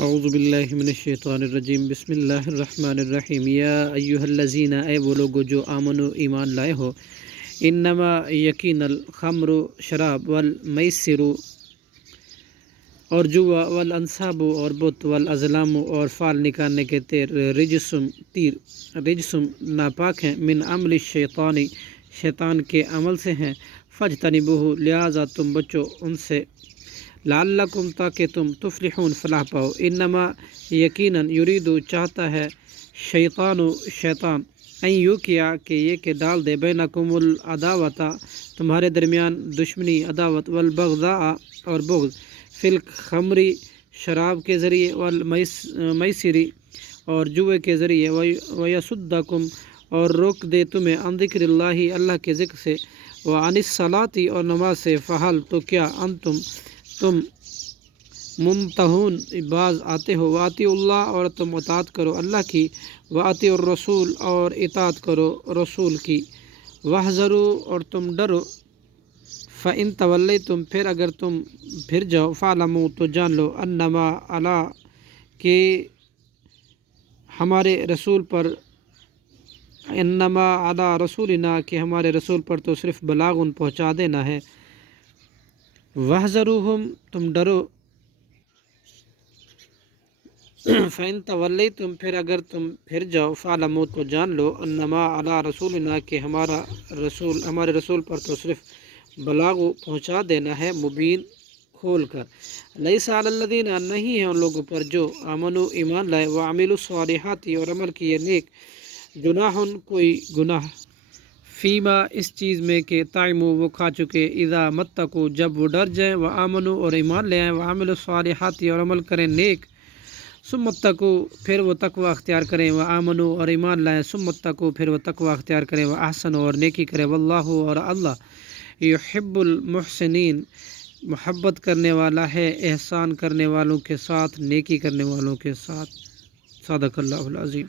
اعوذ باللہ من الشیطان الرجیم بسم اللہ الرحمن الرحیم یا ایہا الذین، اے وہ لوگو جو آمنو ایمان لائے ہو، انما یقین الخمر شراب والمیسر اور جوا والانصاب اور بت والازلام اور فال نکالنے کے رجسم ناپاک ہیں، من عمل الشیطان شیطان کے عمل سے ہیں، فاجتنبوہ لہذا تم بچو ان سے، لعلکم تاکہ تم تفلحون فلاح پاؤ۔ انما یقیناً یریدو چاہتا ہے شیطان ان یوقع کہ یہ کہ ڈال دے بینکم العداوۃ تمہارے درمیان دشمنی، عداوت، والبغضاء اور بغض، فی الخمر شراب کے ذریعے، والمیسر اور جوئے کے ذریعے، ویصدکم اور روک دے تمہیں عن ذکر اللہ اللہ کے ذکر سے، وعن الصلاۃ اور نماز سے، فحل تو کیا انتم تم منتہون باز آتے ہو، واطیعوا اللہ اور تم اطاعت کرو اللہ کی، واطیعوا الرسول اور اطاعت کرو رسول کی، واحذروا اور تم ڈرو، فإن تولیتم پھر اگر تم پھر جاؤ، فاعلموا تو جان لو، انما علی کہ ہمارے رسول پر، انما علی رسولنا کہ ہمارے رسول پر تو صرف بلاغ پہنچا دینا ہے، واحذروہم تم ڈرو، فإن تولیتم پھر اگر تم پھر جاؤ، فاعلموا تو جان لو، انما علی رسولنا کہ ہمارے رسول پر تو صرف بلاغ پہنچا دینا ہے، مبین کھول کر، لیس علی الذین نہیں ہے ان لوگوں پر جو آمنوا ایمان لائے، وعملوا الصالحات اور عمل کیے نیک، جناح کوئی گناہ، فیما اس چیز میں کہ طعموا وہ کھا چکے، اذا متقوا جب وہ ڈر جائیں، وآمنوا اور ایمان لے آئیں، وعملوا الصالحات اور عمل کریں نیک، ثم اتقوا پھر وہ تقوی اختیار کریں، وآمنوا اور ایمان لائیں، ثم اتقوا پھر وہ تقوی اختیار کریں، واحسنوا اور نیکی کریں، واللہ اور اللہ یحب المحسنین محبت کرنے والا ہے احسان کرنے والوں کے ساتھ، نیکی کرنے والوں کے ساتھ۔ صدق اللہ العظیم۔